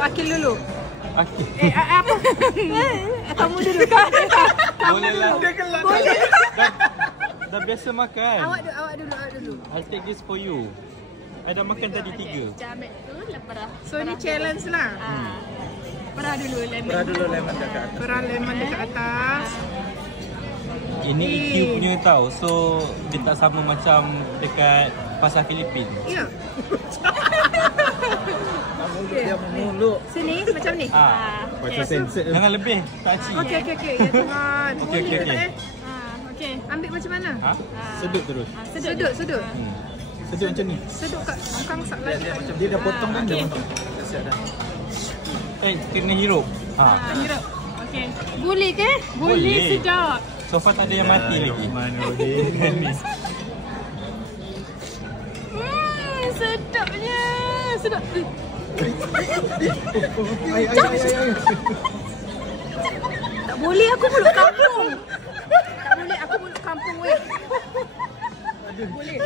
Akil dulu. Okey. Apa? Kamu dulu kan? Boleh lah. Boleh. Dah biasa makan. Awak dulu. I'll take this for you. I dah makan tadi 3. Macam ambil tu, lepas dah. So ni challenge lah. Perah dulu lemon. lemon dekat atas. Perah lemon dekat atas. Ini EQ punya tau. So dia tak sama macam dekat pasar Filipin. Ya. Dia memuluk. Sini macam ni. Macam sensor. Jangan lebih. Tak cik. Okey. Ya Tuhan. Okey. Okey. Ambil macam mana? Sedut terus. Sedut. Sedut macam ni. Sedut kat angkang sak lagi. Dia dah potong kan? Dah potong. Dah siap dah. Kena hirup. Hirup. Okey. Boleh ke? Boleh. Sedap. So far tak ada yang mati lagi. Mana dia? Sedapnya. Sedap. Tak boleh aku mulut kampung. Tak boleh aku mulut kampung weh. Boleh.